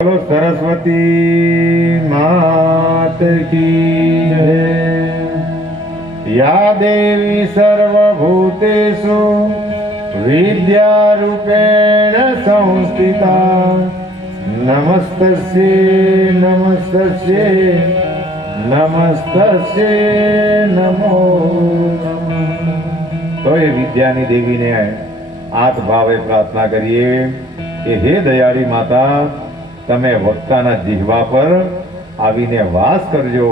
बोलो सरस्वती मात की जय। या देवी सर्वभूतेषु विद्यारूपेण संस्थिता नमस्तस्यै नमस्तस्यै नमस्तस्यै नमो नमः। तो ये विद्यानी देवी ने आत्म भावे प्रार्थना करिए कि हे दयाળી माता તમે ભક્તના જીહવા પર આવીને વાસ કરજો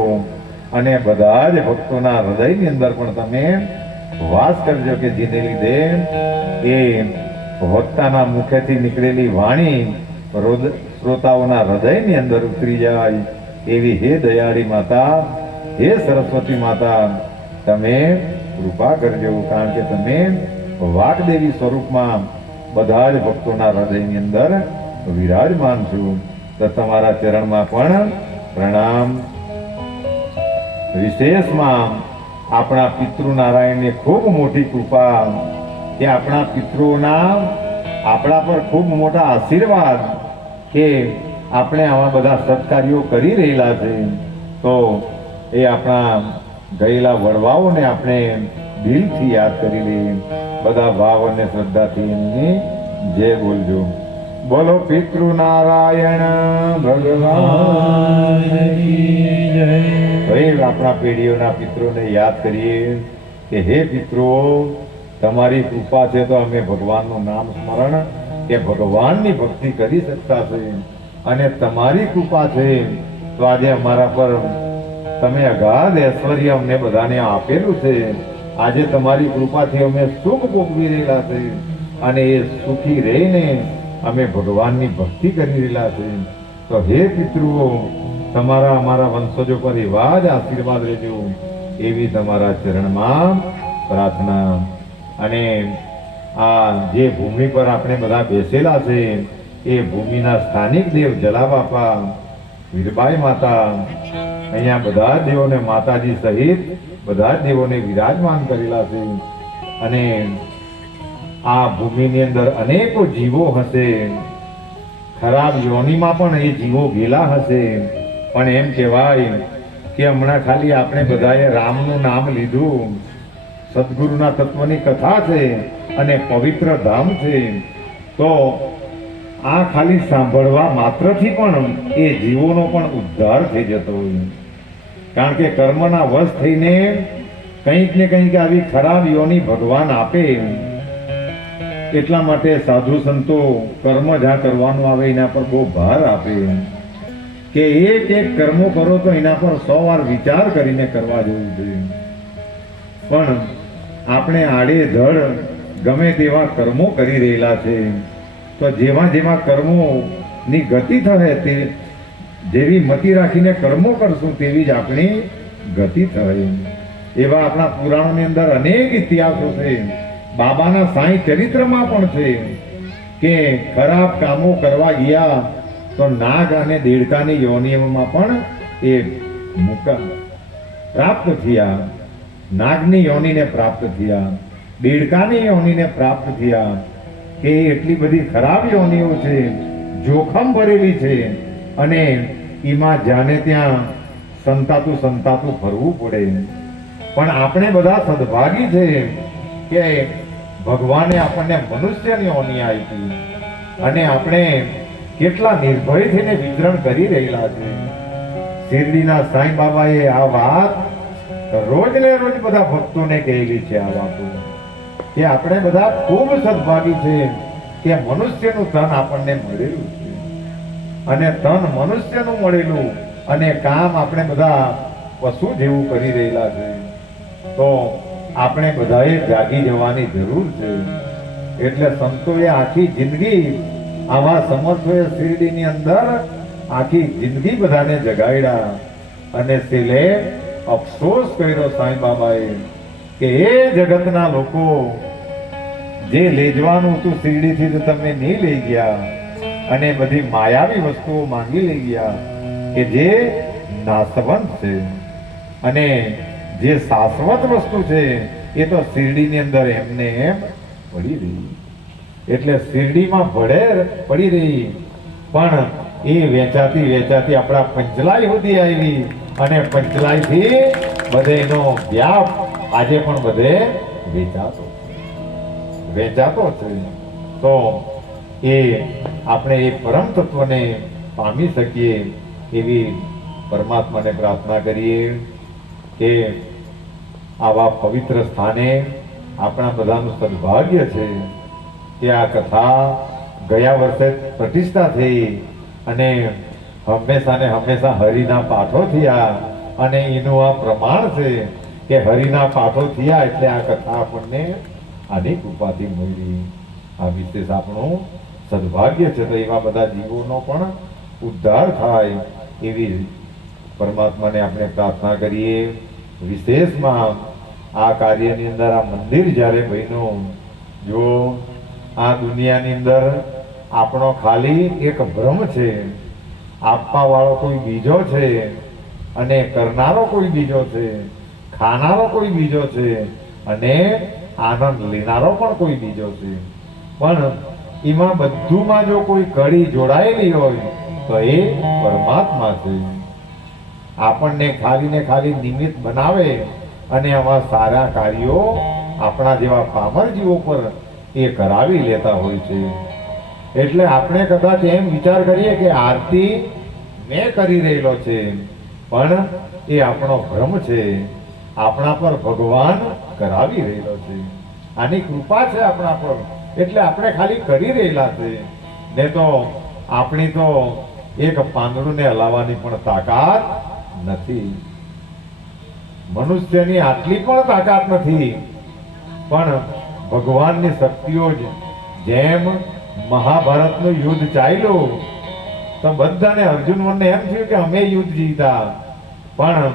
અને બધા જ ભક્તોના હૃદયની અંદર પણ તમે વાસ કરજો કે જેને લીધે એ ભક્તના મુખેથી નીકળેલી વાણી શ્રોતાઓના હૃદયની અંદર ઉતરી જાય એવી હે દયાળી માતા, હે સરસ્વતી માતા તમે કૃપા કરજો, કારણ કે તમે વાગ્દેવી સ્વરૂપમાં બધા જ ભક્તોના હૃદયની અંદર વિરાજમાન છું। તો તમારા ચરણમાં પણ પ્રણામ। વિશેષમાં આપણા પિતૃનારાયણની ખૂબ મોટી કૃપા કે આપણા પિતૃઓના આપણા પર ખૂબ મોટા આશીર્વાદ કે આપણે આવા બધા સત્કાર્યો કરી રહેલા છે। તો એ આપણા ગયેલા વડવાઓને આપણે દિલથી યાદ કરી લઈએ, બધા ભાવ અને શ્રદ્ધાથી એમની જય બોલજો। बोलो पितृ नारायण भगवान की जय। अपना पेढ़ीओना पितरों ने याद करिए कि हे पितरो तमारी कृपा से तो हमें भगवान नु नाम स्मरण के भगवान नी भक्ति करी सकता छे अने तमारी कृपा छे तो आज अमारा पर तमे अगाध ऐश्वर्य अमने बधाने आपेलू छे। आज तमारी कृपा थी अमे सुख भोगवी रहेला छे अने ए सुखी रहीने અમે ભગવાનની ભક્તિ કરી રહેલા છે। તો હે પિતૃઓ તમારા અમારા વંશજો પર એવા જ આશીર્વાદ રહેજો એવી તમારા ચરણમાં પ્રાર્થના। અને આ જે ભૂમિ પર આપણે બધા બેસેલા છે એ ભૂમિના સ્થાનિક દેવ જલાબાપા, વીરબાઈ માતા, અહીંયા બધા જ દેવોને માતાજી સહિત બધા જ દેવોને વિરાજમાન કરેલા છે। અને આ ભૂમિની અંદર અનેકો જીવો હશે, ખરાબ યોનિમાં પણ એ જીવો ગયેલા હશે, પણ એમ કહેવાય કે હમણાં ખાલી આપણે બધાએ રામનું નામ લીધું, સદગુરુના તત્વની કથા છે અને પવિત્ર ધામ છે, તો આ ખાલી સાંભળવા માત્રથી પણ એ જીવોનો પણ ઉદ્ધાર થઈ જતો હોય, કારણ કે કર્મના વશ થઈને કંઈક ને કંઈક આવી ખરાબ યોની ભગવાન આપે। એટલા માટે સાધુ સંતો કર્મ જ્યાં કરવાનું આવે એના પર બહુ ભાર આપે કે એક એક કર્મો કરો તો એના પર 100 વાર વિચાર કરીને કરવા જેવું છે। પણ આપણે આડેધડ ગમે તેવા કર્મો કરી રહેલા છે, તો જેવા જેવા કર્મોની ગતિ થશે તે જેવી મતિ રાખીને કર્મો કરશું તેવી જ આપણી ગતિ થાય। એવા આપણા પુરાણોની અંદર અનેક ઇતિહાસો છે, બાબાના સાંઈ ચરિત્રમાં પણ છે કે ખરાબ કામો કરવા ગયા તો નાગ અને દેડકાની યોનિઓમાં પણ એ મુકા પ્રાપ્ત થયા, નાગની યોનિને પ્રાપ્ત થયા, દેડકાની યોનિને પ્રાપ્ત થયા કે એટલી બધી ખરાબ યોનિઓ છે, જોખમ ભરેલી છે અને એમાં જાને ત્યાં સંતાતું ફરવું પડે। પણ આપણે બધા સદભાગી છે કે ભગવાને આપણને મનુષ્યની યોની આપી અને આપણે કેટલા નિર્ભય થઈને વિચરણ કરી રહેલા છે। શિરડીના સાંઈ બાબાએ આ વાત રોજ ને રોજ બધા ભક્તોને કહેલી છે આ વાતો કે આપણે બધા ખૂબ સદભાગી છે કે મનુષ્યનું તન આપણને મળેલું છે અને તન મનુષ્યનું મળેલું અને કામ આપણે બધા પશુ જેવું કરી રહેલા છે। તો આપણે બધાએ જાગી જવાની જરૂર છે। એટલે સંતોએ આખી જિંદગી આવા સમર્થોએ શિરડીની અંદર આખી જિંદગી બધાને જગાડ્યા અને છેલ્લે અફસોસ કર્યો સાંઈ બાબાએ કે એ જગતના લોકો જે લઈ જવાનું હતું શિરડીથી તો તમે નહીં લઈ ગયા અને બધી માયાવી વસ્તુઓ માંગી લઈ ગયા કે જે નાશવંત છે અને જે શાશ્વત વસ્તુ છે એ તો શિરડીની અંદર એમને એમ પડી રહી। એટલે શિરડીમાં ભળે પડી રહી પણ એ વેચાતી વેચાતી આપણા પંચલાઈ સુધી આવી અને પંચલાઈથી બધે એનો વ્યાપ આજે પણ બધે વેચાતો છે. તો એ આપણે એ પરમ તત્વને પામી શકીએ એવી પરમાત્માને પ્રાર્થના કરીએ કે આવા પવિત્ર સ્થાને આપણા બધાનું સદભાગ્ય છે કે આ કથા ગયા વર્ષે પ્રતિષ્ઠા થઈ અને હંમેશા ને હંમેશા હરિના પાઠો થયા અને એનું આ પ્રમાણ છે કે હરિના પાઠો થયા એટલે આ કથા આપણને આની કૃપાથી મળી. આ વિશેષ આપણું સદભાગ્ય છે. તો એવા બધા જીવોનો પણ ઉદ્ધાર થાય એવી પરમાત્માને આપણે પ્રાર્થના કરીએ. વિશેષમાં આ કાર્યની અંદર આ મંદિર જ્યારે બન્યું, જો આ દુનિયાની અંદર આપણો ખાલી એક ભ્રમ છે, આપવા વાળો કોઈ બીજો છે અને કરનારો કોઈ બીજો છે, ખાનારો કોઈ બીજો છે અને આનંદ લેનારો પણ કોઈ બીજો છે. પણ એમાં બધુંમાં જો કોઈ કડી જોડાયેલી હોય તો એ પરમાત્મા છે. આપણને ખાલી ને ખાલી નિમિત્ત બનાવે અને આવા સારા કાર્યો આપણા જેવા પામર જીવો પર એ કરાવી લેતા હોય છે. એટલે આપણે કદાચ એમ વિચાર કરીએ કે આરતી મેં કરી રહેલો છે, પણ એ આપણો ભ્રમ છે. આપણા પર ભગવાન કરાવી રહેલો છે. આની કૃપા છે આપણા પર, એટલે આપણે ખાલી કરી રહેલા છે. ને તો આપણી તો એક પાંદડું ને હલાવવાની પણ તાકાત નથી. મનુષ્યની આટલી પણ તાકાત નથી. પણ ભગવાનની શક્તિઓ જ, જેમ મહાભારતનું યુદ્ધ ચાલ્યું તો બધાને અર્જુનને એમ થયું કે અમે યુદ્ધ જીતા, પણ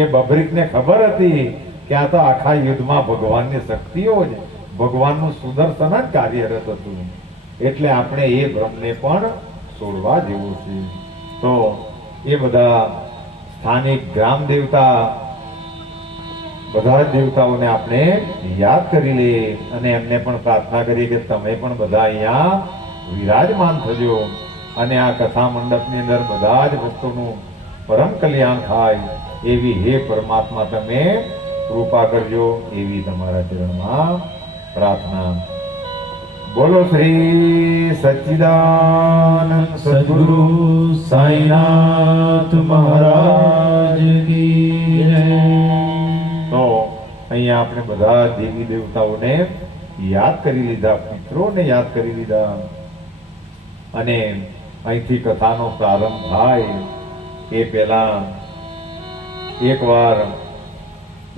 એ બભરીકને ખબર હતી કે આ તો આખા યુદ્ધમાં ભગવાનની શક્તિઓ જ, ભગવાનનું સુદર્શન જ કાર્યરત હતું. એટલે આપણે એ ભ્રમને પણ છોડવા જેવું છે. તો એ બધા સ્થાનિક ગ્રામ દેવતા, બધા દેવતાઓને આપણે યાદ કરી લઈએ અને એમને પણ પ્રાર્થના કરીએ કે તમે પણ બધા અહીંયા વિરાજમાન થજો અને આ કથા મંડપની અંદર બધા જ ભક્તોનું પરમ કલ્યાણ થાય એવી હે પરમાત્મા તમે કૃપા કરજો એવી તમારા ચરણમાં પ્રાર્થના. બોલો શ્રી સચ્ચિદાનંદ સદગુરુ સાઈનાથ મહારાજ કી જય. તો અહીંયા આપણે બધા દેવી દેવતાઓને યાદ કરી લીધા, પિતરોને યાદ કરી લીધા અને અહીંથી કથાનો પ્રારંભ થાય એ પહેલા એકવાર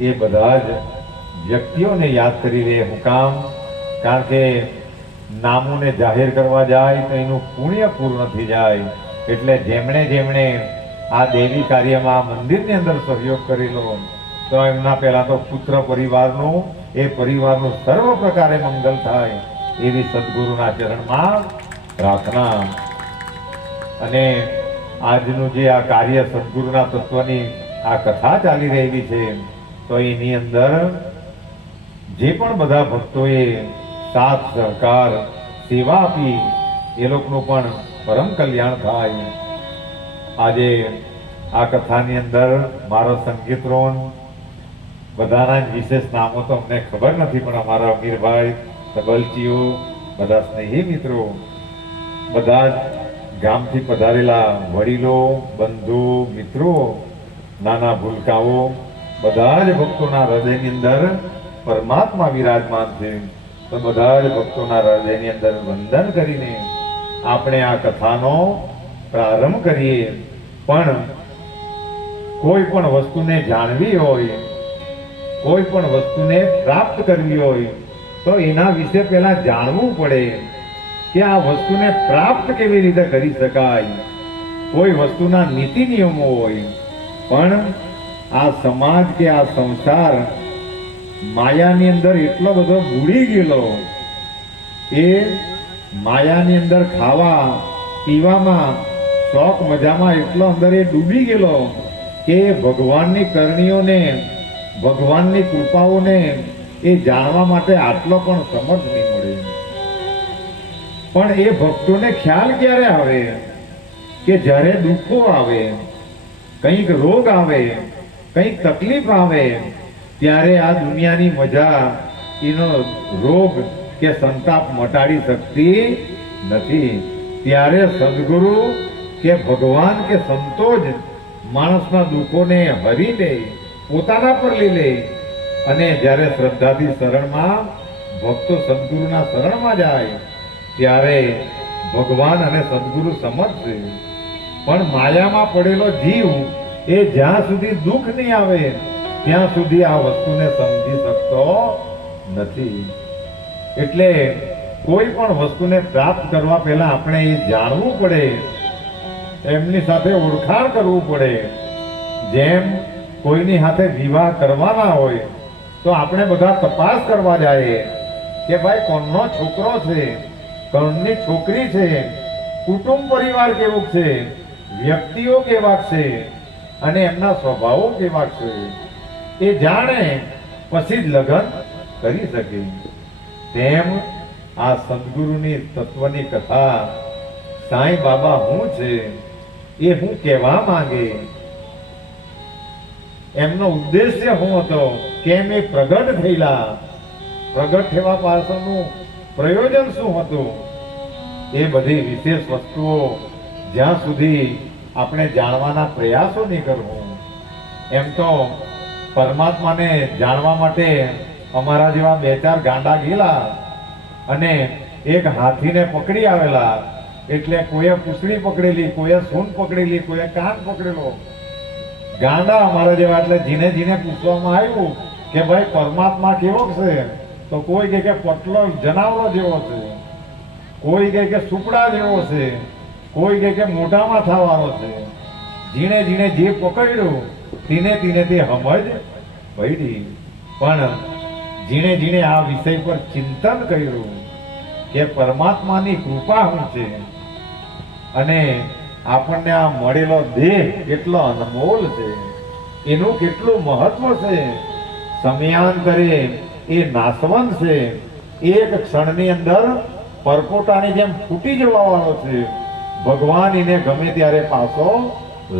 એ બધા જ વ્યક્તિઓને યાદ કરી લે. હું કામ? કારણ કે નામોને જાહેર કરવા જાય તો એનું પુણ્ય પૂર્ણ થઈ જાય. એટલે જેમણે જેમણે આ દેવી કાર્યમાં મંદિરની અંદર સહયોગ કરેલો તો એમના પહેલા તો પુત્ર પરિવારનું, એ પરિવારનું સર્વ પ્રકારે મંગલ થાય એવી સદગુરુના ચરણમાં પ્રાર્થના. અને આજનું જે આ કાર્ય સદગુરુના તત્વની આ કથા ચાલી રહેલી છે તો એની અંદર જે પણ બધા ભક્તોએ સાથ સહકાર સેવા આપી એ લોકોનું પણ પરમ કલ્યાણ થાય. આજે આ કથાની અંદર મારો સંગીતરોન બધાના વિશેષ નામો તો અમને ખબર નથી, પણ અમારા અમીરભાઈ, તબલચીઓ, બધા સ્નેહી મિત્રો, બધા જ ગામથી પધારેલા વડીલો, બંધુ, મિત્રો, નાના ભૂલકાઓ, બધા જ ભક્તોના હૃદયની અંદર પરમાત્મા વિરાજમાન છે. તો બધા જ ભક્તોના હૃદયની અંદર વંદન કરીને આપણે આ કથાનો પ્રારંભ કરીએ. પણ કોઈ પણ વસ્તુને જાણવી હોય, કોઈ પણ વસ્તુને પ્રાપ્ત કરવી હોય તો એના વિશે પહેલા જાણવું પડે કે આ વસ્તુને પ્રાપ્ત કેવી રીતે કરી શકાય. કોઈ વસ્તુના નીતિ નિયમો હોય, પણ આ સમાજ કે આ સંસાર માયાની અંદર એટલો બધો બુડી ગયેલો, એ માયાની અંદર ખાવા પીવામાં શોખ મજામાં એટલો અંદર એ ડૂબી ગયેલો કે ભગવાનની કરણીઓને, ભગવાનની કૃપાઓને એ જાણવા માટે આટલો પણ સમર્થ નહીં મળે. પણ એ ભક્તોને ખ્યાલ ક્યારે આવે કે જ્યારે દુઃખો આવે, કંઈક રોગ આવે, કંઈક તકલીફ આવે, ત્યારે આ દુનિયાની મજા એનો રોગ કે સંતાપ મટાડી શકતી નથી. ત્યારે સદગુરુ કે ભગવાન કે સંતો જ માણસના દુઃખોને હરી લે, પોતાના પર લઈ લે. અને જ્યારે શ્રદ્ધાથી શરણમાં ભક્તો સદગુરુના શરણમાં જાય ત્યારે ભગવાન અને સદગુરુ સમજશે. પણ માયામાં પડેલો જીવ એ જ્યાં સુધી દુઃખ નહીં આવે ત્યાં સુધી આ વસ્તુને સમજી શકતો નથી. એટલે કોઈ પણ વસ્તુને પ્રાપ્ત કરવા પહેલા આપણે એ જાણવું પડે, એમની સાથે ઓળખાણ કરવું પડે. જેમ કોઈની સાથે વિવાહ કરવાના હોય તો આપણે બધા તપાસ કરવા જાય કે ભાઈ કોણનો છોકરો છે, કોણની છોકરી છે, કુટુંબ પરિવાર કેવું છે, વ્યક્તિઓ કેવા છે અને એમના સ્વભાવો કેવા છે એ જાણે પછી જ લગ્ન કરી શકે. તેમ આ સદગુરુની તત્વની કથા સાંઈ બાબા શું છે એ હું કહેવા માંગે, એમનો ઉદ્દેશ્ય શું હતો, કેમ એ પ્રગટ થયેલા, પ્રગટ થવા પાછળનું પ્રયોજન શું હતું, એ બધી વિશેષ વસ્તુઓ જ્યાં સુધી આપણે જાણવાના પ્રયાસો નહીં કરવું. એમ તો પરમાત્માને જાણવા માટે અમારા જેવા 2-4 ગાંડા ગયેલા અને એક હાથીને પકડી આવેલા. એટલે કોઈએ પૂંછડી પકડેલી, કોઈએ સૂંઢ પકડેલી, કોઈએ કાન પકડેલો. ગાંડા અમારા જેવા. એટલે જીને જીને પૂછવામાં આવ્યું કે ભાઈ પરમાત્મા કેવો છે, તો કોઈ કહે કે પટલો જનાવરો જેવો છે, કોઈ કહે કે સુપડા જેવો છે, કોઈ કહે કે મોઢામાં થવાનો છે. જીણે જીણે જે પકડ્યું તીને તીને તે સમજ પડી. પણ જીણે જીણે આ વિષય પર ચિંતન કર્યું કે પરમાત્માની કૃપા શું છે અને આપણને આ મળેલો દેહ કેટલો અનમોલ છે, એનું કેટલું મહત્વ છે. સમયાંતરે એ નાશવંત છે, એક ક્ષણની અંદર પરપોટાની જેમ ફૂટી જવા વાળો છે. ભગવાન એને ગમે ત્યારે પાછો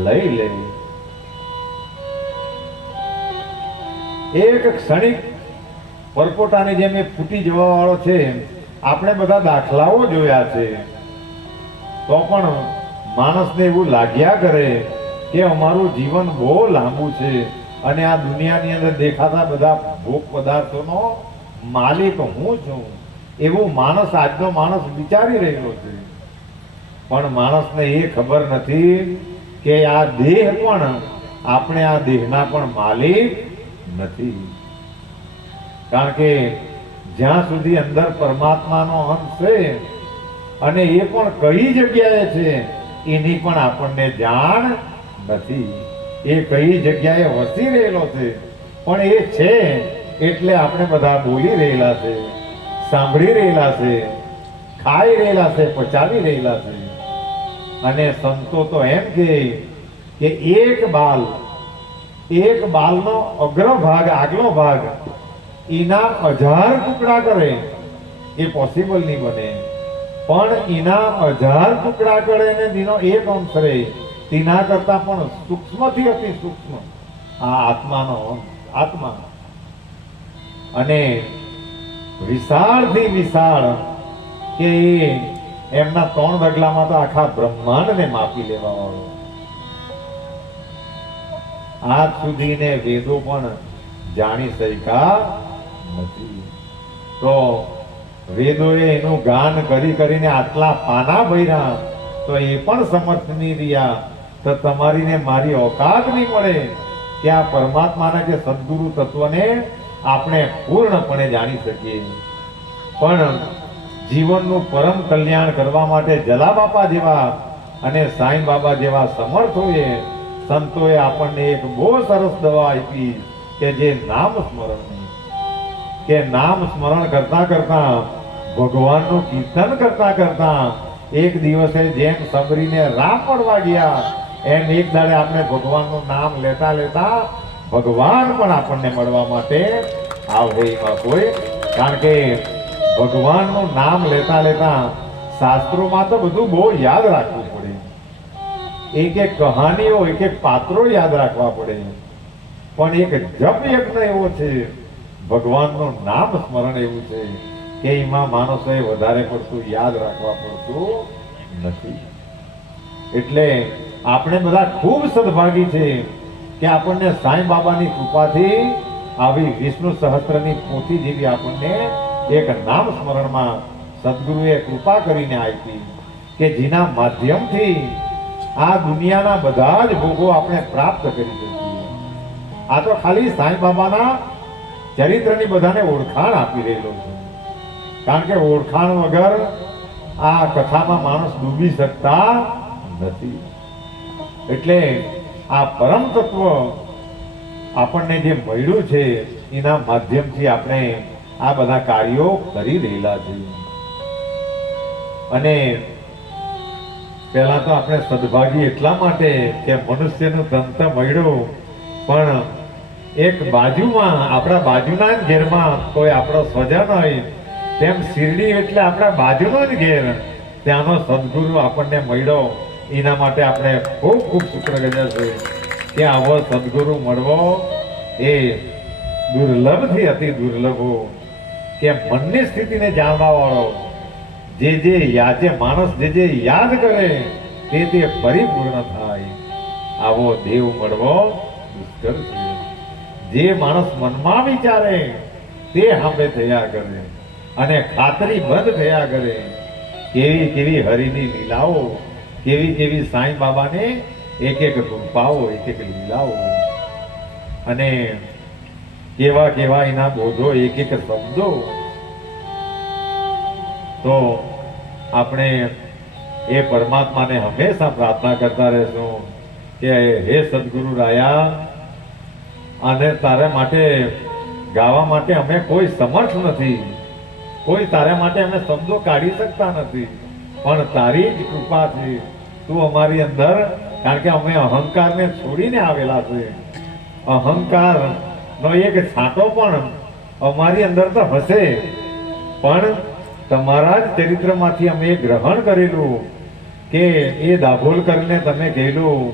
લઈ લે. એક ક્ષણિક પરપોટાની જેમ એ ફૂટી જવા વાળો છે. આપણે બધા દાખલાઓ જોયા છે, તો પણ માણસને એવું લાગ્યા કરે કે અમારું જીવન બહુ લાંબુ છે અને આ દુનિયાની અંદર દેખાતા બધા ભોગ પદાર્થોનો માલિક હું છું, એવું માણસ, આજનો માણસ વિચારી રહ્યો છે. પણ માણસને એ ખબર નથી કે આ દેહ પણ, આપણે આ દેહના પણ માલિક નથી. કારણ કે જ્યાં સુધી અંદર પરમાત્માનો અંશ છે અને એ પણ કઈ જગ્યાએ છે એની પણ આપણને જાણ નથી. એ કઈ જગ્યાએ વસી રહેલો છે પણ એ છે એટલે આપણે બધા બોલી રહેલા છે, સાંભળી રહેલા છે, ખાઈ રહેલા છે, પચાવી રહેલા છે. અને સંતો તો એમ કહે કે એક બાલનો અગ્રભાગ, આગલો ભાગ એના 1000 ટુકડા કરે એ પોસિબલ નહીં બને. પણ એના 1000 ટુકડા કરે ને તેનો એક અંશ રહે, તેના કરતા પણ સૂક્ષ્મથી અતિ સૂક્ષ્મ આ આત્માનો આત્મા. અને વિશાળથી વિશાળ કે એમના 3 ડગલામાં તો આખા બ્રહ્માંડને માપી લેવા વાળો. આજ સુધીને વેદો પણ જાણી શક્યા નથી. તો વેદોએ એનું ગાન કરી કરીને આટલા પાના ભર્યા તો એ પણ સમર્થ નહીં રહ્યા. તો તમારી ને મારી ઓકાત નહીં મળે કે આ પરમાત્માના કે સદગુરુ તત્વને આપણે પૂર્ણપણે જાણી શકીએ. પણ જીવનનું પરમ કલ્યાણ કરવા માટે જલા બાપા જેવા અને સાંઈ બાબા જેવા સમર્થોએ, સંતોએ આપણને એક બહુ સરસ દવા આપી કે જે નામ સ્મરણ, કે નામ સ્મરણ કરતા કરતા, ભગવાનનું કીર્તન કરતા કરતા એક દિવસે જેમ સબરીને રામ પડવા ગયા એમ એક દાડે આપણે ભગવાનનું નામ લેતા લેતા ભગવાન પણ આપણને મળવા માટે આવે એમાં કોઈ. કારણ કે ભગવાનનું નામ લેતા લેતા શાસ્ત્રોમાં તો બધું બહુ યાદ રાખવું પડે. એક એક કહાનીઓ, એક એક પાત્રો યાદ રાખવા પડે, પણ એક જપ યજ્ઞ એવો છે, ભગવાનનું નામ સ્મરણ એવું છે કે એમાં માણસોએ વધારે પડતું યાદ રાખવા પડતું નથી. એટલે આપણે બધા ખૂબ સદભાગી છે કે આપણને સાંઈ બાબાની કૃપાથી આવી વિષ્ણુ સહસ્ત્રની પોથી જેવી આપણને એક નામ સ્મરણમાં સદગુરુએ કૃપા કરીને આપી કે જેના માધ્યમથી આ દુનિયાના બધા જ ભોગો આપણે પ્રાપ્ત કરી શકીએ. આ તો ખાલી સાંઈ બાબાના ચરિત્રની બધાને ઓળખાણ આપી રહેલો છે, કારણ કે ઓળખાણ વગર આ કથામાં માણસ ડૂબી શકતા નથી. એટલે આ પરમ તત્વ આપણને જે મળ્યું છે એના માધ્યમથી આપણે આ બધા કાર્યો કરી રહેલા છે. અને પહેલા તો આપણે સદભાગી એટલા માટે કે મનુષ્યનું તંત્ર મળ્યું, પણ એક બાજુમાં આપણા બાજુના જ ઘેરમાં કોઈ આપણો સ્વજન હોય તેમ શિરડી એટલે આપણા બાજુનો જ ઘેર, ત્યાંનો સદગુરુ આપણને મળ્યો. એના માટે આપણે ખૂબ ખૂબ શુક્રગુજાર છે કે આવો સદગુરુ મળવો એ દુર્લભથી અતિ દુર્લભ, કે મનની સ્થિતિને જાણવા વાળો જે માણસ જે યાદ કરે તે પરિપૂર્ણ થાય. આવો દેવ મળવો દુષ્કર છે. જે માણસ મનમાં વિચારે તે સાંભળે થયા કરે અને ખાતરી બંધ થયા કરે. કેવી કેવી હરિની લીલાઓ, કેવી કેવી સાંઈ બાબાને એક એક કૃપાઓ, એક એક લીલાઓ, અને કેવા કેવા એના બોધો, એક એક શબ્દો. તો આપણે એ પરમાત્માને હંમેશા પ્રાર્થના કરતા રહેશું કે હે સદગુરુ રાયા, અને તારા માટે ગાવા માટે અમે કોઈ સમર્થ નથી, કોઈ તારા માટે અમે શબ્દો કાઢી શકતા નથી, પણ તારી જ કૃપાથી તું અમારી અંદર, કારણ કે અમે અહંકારને છોડીને આવેલા છે. અહંકારનો એક છાંટો પણ અમારી અંદર તો હશે, પણ તમારા જ ચરિત્રમાંથી અમે ગ્રહણ કરેલું કે એ દાભોલ કરીને તમે કહેલું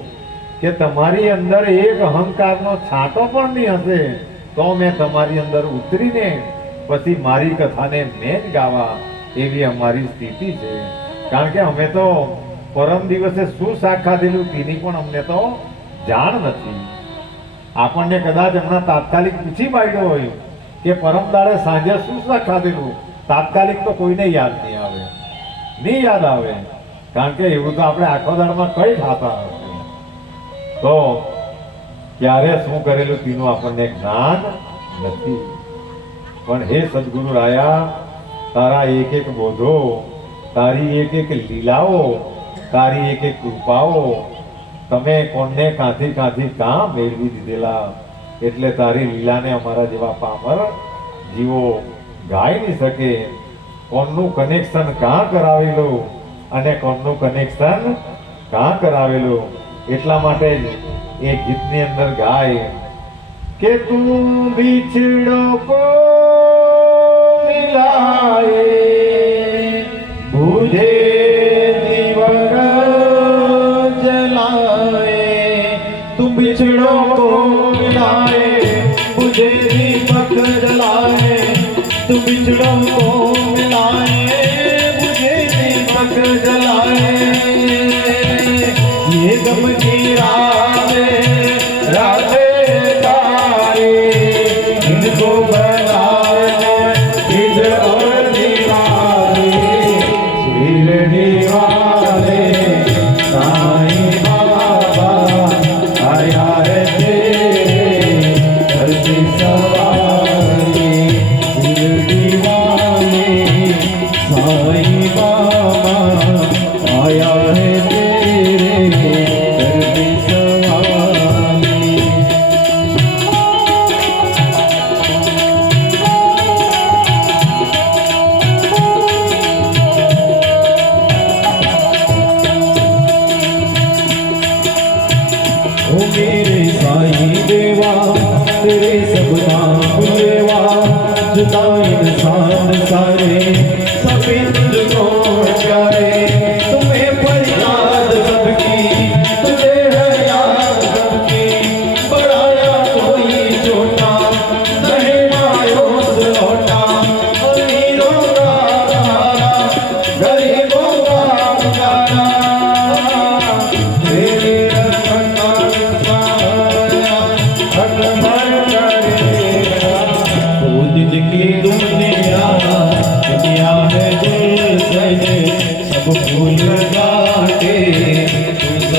કે તમારી અંદર એક અહંકારનો છાંટો પણ નહીં હશે તો મેં તમારી અંદર ઉતરીને પછી મારી કથાને મેં જ ગાવા, એવી અમારી સ્થિતિ છે. કારણ કે અમે તો પરમ દિવસે શું શાક ખાધેલું તેની પણ અમને તો જાણ નથી. આપણને કદાચ હમણાં તાત્કાલિક પૂછી પાડ્યો હોય કે પરમ દાડે સાંજે શું શાક ખાધેલું, તાત્કાલિક તો કોઈને યાદ નહીં આવે, નહીં યાદ આવે, કારણ કે એવું તો આપણે આખો દાડમાં કઈ ખાતા હશે, તો ક્યારે શું કરેલું તેનું આપણને જ્ઞાન નથી. પણ હે સદગુરુ રાયા, તારા એક એક બોધો, તારી એક એક લીલાઓ, તારી એક એક કૃપાઓ તમે કોને કાંથી કાંથી કાં મેળવી દીધેલા, એટલે તારી લીલાને અમારા જેવા પામર જીવો ગાઈ નહીં શકે. કોનનું કનેક્શન કાં કરાવેલું અને કોનનું કનેક્શન કાં કરાવેલું, એટલા માટે જ એ ગીતની અંદર ગાય કે તું બિછડો કો મિલાએ બુझे दीपक जलाए, तुम बिछड़ो को मिलाए मुझे दीपक जलाए, तुम बिछड़ो को मिलाए मुझे दीपक जलाए। ये गम की राधे तारे इनको बनाए हिज और दीवारे, शिरडी वाले साईं बाबा आया है तेरे धरती सवारी, शिरडी वाले साईं बाबा आया है तेरे धरती सवारी। ओ मेरे साईं देवा तेरे सब नाम लेवा, जुदा इंसान सारे सभी तुझको प्यारे, तुम्हें फरियाद सबकी तुम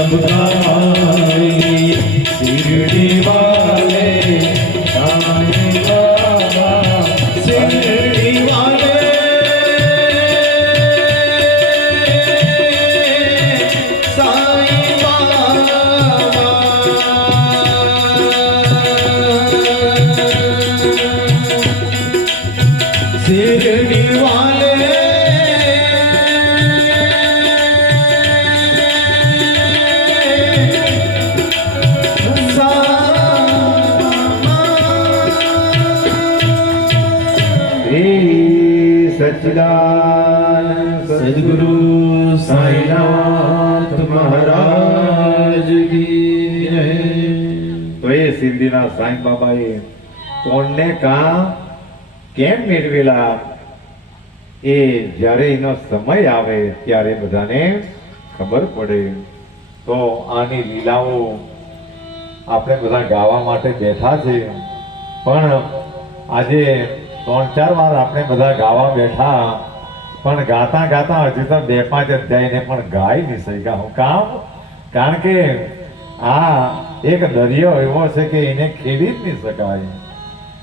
सबका मालिक शिरडी वाले साईं बाबा शिरडी वाले साईं बाबा शिरडी वाले सच्चिदानंद सद्गुरु साईनाथ महाराज की जय। તો એ શિરડીના સાંઈ બાબાએ કોણને કા કેમ મેળવેલા એ જ્યારે એનો સમય આવે ત્યારે બધાને ખબર પડે. તો આની લીલાઓ આપણે બધા ગાવા માટે બેઠા છે, પણ આજે 3-4 વાર આપણે બધા ગાવા બેઠા, પણ ગાતા ગાતા હજુ તો 2-5 અધ્યાયને પણ ગાઈ નહીં શક્યા. હું કામ? કારણ કે આ એક દરિયો એવો છે કે એને ખેડી જ નહીં શકાય.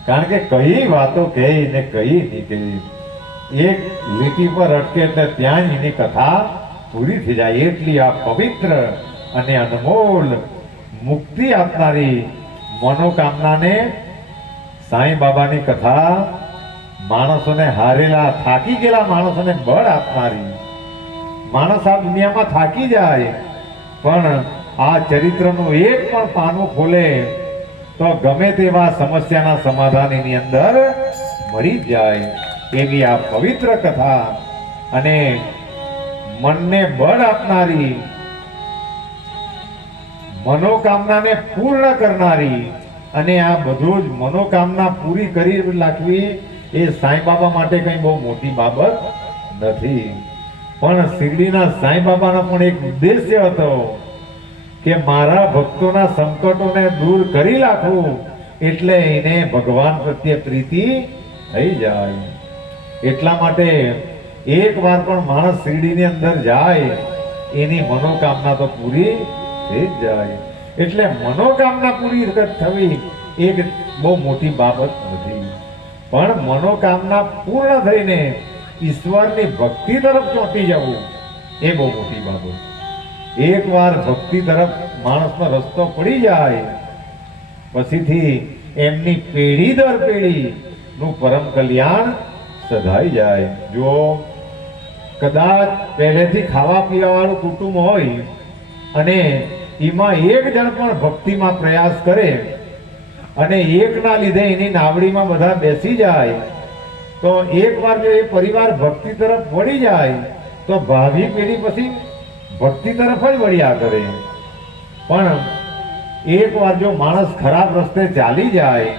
કારણ કે કઈ વાતો કહી ને કઈ નહીં કહી, એક લીટી પર અટકે એટલે ત્યાં જ એની કથા પૂરી થઈ જાય. એટલી આ પવિત્ર અને અનમોલ મુક્તિ આપનારી મનોકામનાને સાંઈ બાબાની કથા માણસોને હારેલા થાકી ગયેલા માણસોને બળ આપનારી. માણસ આ દુનિયામાં થાકી જાય, પણ આ ચરિત્રનું એક પણ પાનું ખોલે તો ગમે તેવા સમસ્યાના સમાધાન એની અંદર મળી જાય. એવી આ પવિત્ર કથા અને મનને બળ આપનારી, મનોકામનાને પૂર્ણ કરનારી, અને આ બધું જ મનોકામના પૂરી કરી નાખવી એ સાંઈ બાબા માટે કઈ બહુ મોટી બાબત નથી. પણ શિરડીના સાંઈ બાબાનો પણ એક ઉદ્દેશ્ય હતો કે મારા ભક્તોના સંકટોને દૂર કરી નાખવું, એટલે એને ભગવાન પ્રત્યે પ્રીતિ થઈ જાય. એટલા માટે એક વાર પણ માણસ શિરડીની અંદર જાય એની મનોકામના તો પૂરી થઈ જ જાય. એટલે મનોકામના પૂરી થવી એક બહુ મોટી બાબત નથી, પણ મનોકામના પૂર્ણ થઈને ઈશ્વરની ભક્તિ તરફ ચોંટી જવું એ બહુ મોટી બાબત. એકવાર ભક્તિ તરફ માણસનો રસ્તો પડી જાય પછીથી એમની પેઢી દર પેઢી નું પરમ કલ્યાણ સધાઈ જાય. જો કદાચ પહેલેથી ખાવા પીવા વાળું કુટુંબ હોય અને એમાં એક જણ પણ ભક્તિમાં પ્રયાસ કરે અને એકના લીધે એની નાવડીમાં બધા બેસી જાય, તો એકવાર જો એ પરિવાર ભક્તિ તરફ વળી જાય તો ભાવિ પેઢી પછી ભક્તિ તરફ જ વળ્યા કરે. પણ એકવાર જો માણસ ખરાબ રસ્તે ચાલી જાય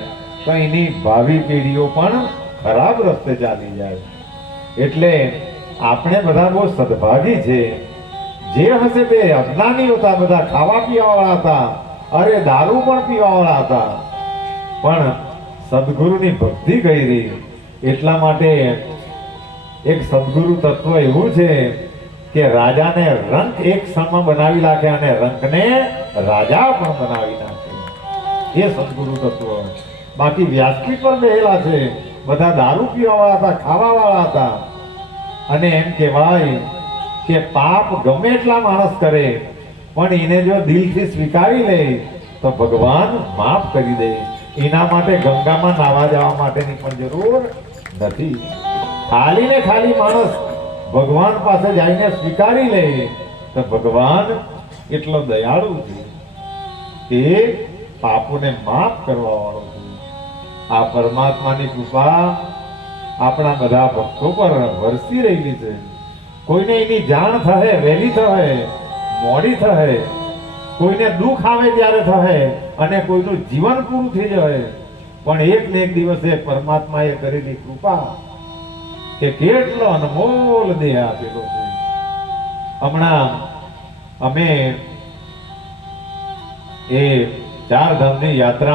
તો એની ભાવિ પેઢીઓ પણ ખરાબ રસ્તે ચાલી જાય. એટલે આપણે બધા બહુ સદભાગી છે. જે હશે તે અજ્ઞાની હતા, બધા ખાવા પીવા વાળા હતા, અરે દારૂ પણ પીવા વાળા હતા, પણ સદગુરુની ભક્તિ કરી. એટલા માટે એક સદગુરુ તત્વ એવું છે કે રાજાને રંક એક ક્ષણમાં બનાવી નાખે અને રંકને રાજા પણ બનાવી નાખે. એ સદગુરુ તત્વ. બાકી વ્યાસપીઠ પર બેહેલા છે, બધા દારૂ પીવા વાળા હતા, ખાવા વાળા હતા, અને એમ કહેવાય કે પાપ ગમે એટલા માણસ કરે પણ એને જો દિલથી સ્વીકારી લે તો ભગવાન માફ કરી દે. એના માટે ગંગામાં નાવા જવા માટેની પણ જરૂર નથી. ખાલી ને ખાલી માણસ ભગવાન પાસે જઈને સ્વીકારી લે તો ભગવાન એટલો દયાળુ છે, તે પાપોને માફ કરવા વાળો છે. આ પરમાત્માની કૃપા આપણા બધા ભક્તો પર વરસી રહેલી છે. કોઈને એની જાણ થશે, વહેલી થશે, મોડી થશે, કોઈને દુઃખ આવે ત્યારે થશે અને કોઈનું જીવન પૂરું થઈ જાય, પણ એક ને એક દિવસે પરમાત્માએ કરેલી કૃપા કે કેટલો અનમોલ દેહ આપેલો છે. હમણાં અમે એ 4 ધામની યાત્રા